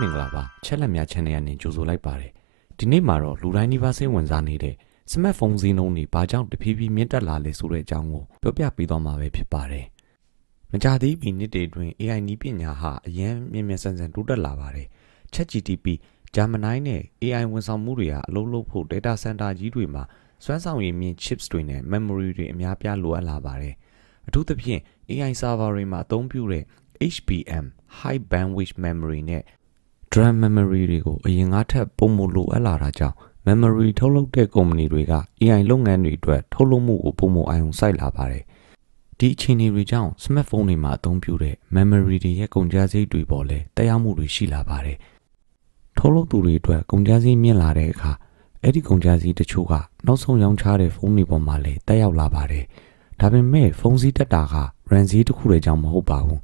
မင်္ဂလာပါချက်လက်များ channel ကနေကြိုဆိုလိုက်ပါတယ်ဒီနေ့မှာတော့လူတိုင်းနှိပါစိတ်ဝင်စားနေတဲ့ smartphone ဈေးနှုန်းတွေဘာကြောင့်တဖြည်းဖြည်းမြင့်တက်လာလဲဆိုတဲ့အကြောင်းကိုပြောပြပေးသွားမှာပဲဖြစ်ပါတယ်မကြသေးမီနှစ်တွေအတွင်း AI နည်းပညာဟာအရင်မြင့်မြတ်ဆန်ဆန်တိုးတက်လာပါတယ် ChatGPT Gemini နဲ့ AI ဝန်ဆောင်မှုတွေဟာအလုပ်လုပ်ဖို့ data center ကြီးတွေမှာစွမ်းဆောင်ရည်မြင့် chips တွေနဲ့ memory တွေအများပြားလိုအပ်လာပါတယ်အထူးသဖြင့် AI server တွေမှာအသုံးပြုတဲ့ HBM High Bandwidth Memory နဲ့ DRAM Memory တွေကိုအရင်ကထက်ပိုမိုလိုအပ်လာတာကြောင့် Memory ထုတ်လုပ်တဲ့ကုမ္ပဏီတွေက AI လုပ်ငန်းတွေအတွက်ထုတ်လုပ်မှုကိုပိုမိုအာရုံစိုက်လာပါတယ်ဒီအခြေအနေတွေကြောင့် Smartphone တွေမှာအသုံးပြုတဲ့ Memory တွေရဲ့ကုန်ကျစရိတ်တွေပေါ်လဲတက်ရောက်မှုတွေရှိလာပါတယ်ထုတ်လုပ်သူတွေအတွက်ကုန်ကျစရိတ်မြင့်လာတဲ့အခါအဲ့ဒီကုန်ကျစရိတ်တချို့ကနောက်ဆုံးရောင်းချတဲ့ဖုန်းတွေပေါ်မှာလဲတက်ရောက်လာပါတယ်ဒါပေမဲ့ဖုန်းစည်းတက်တာက RAM စည်းတစ်ခုတည်းကြောင့်မဟုတ်ပါဘူး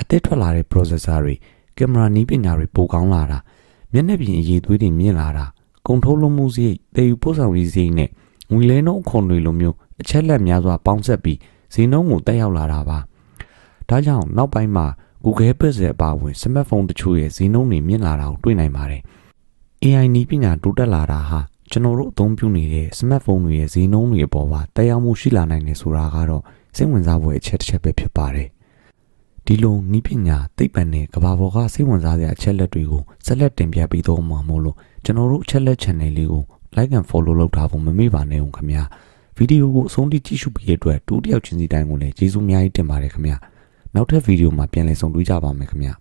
အသစ်ထွက်လာတဲ့ processor တွေကင်မရာနည်းပညာတွေပိုကောင်းလာတာမျက်နှာပြင်အရည်သွေးတွေမြင့်လာတာကုန်ထုတ်လုပ်မှုစရိတ်တည်ယူပို့ဆောင်ရေးစရိတ်နဲ့ငွေလဲနှုန်းအခွန်တွေလိုမျိုးအချက်လက်များစွာပေါင်းစပ်ပြီးဈေးနှုန်းကိုတက်ရောက်လာတာပါဒါကြောင့်နောက်ပိုင်းမှာ Google Pixel အပါအဝင် smartphone တချို့ရဲ့ဈေးနှုန်းတွေမြင့်လာတာကိုတွေ့နိုင်ပါတယ် AI နည်းပညာတိုးတက်လာတာဟာကျွန်တော်တို့အသုံးပြုနေတဲ့ smartphone တွေရဲ့ဈေးနှုန်းတွေအပေါ်မှာတက်ရောက်မှုရှိလာနိုင်တယ်ဆိုတာကတော့စိတ်ဝင်စားဖွယ်အချက်တစ်ချက်ပဲဖြစ်ပါတယ်ဒီလိုနည်းပညာသိပ္ပံနဲ့ကမ္ဘာပေါ်ကစိတ်ဝင်စားစရာအချက်လက်တွေကိုဆက်လက်တင်ပြပေးတော့မှာမို့လို့ကျွန်တော်တို့အချက်လက် channel လေးကို like and follow လုပ်ထားဖို့မမေ့ပါနဲ့ဦးခင်ဗျာဗီဒီယိုကိုအဆုံးထိကြည့်ရှုပေးတဲ့အတွက်တူတယောက်ချင်းစီတိုင်းကိုလည်းကျေးဇူးအများကြီးတင်ပါတယ်ခင်ဗျာနောက်ထပ်ဗီဒီယိုမှာပြန်လည်ဆုံတွေ့ကြပါမယ်ခင်ဗျာ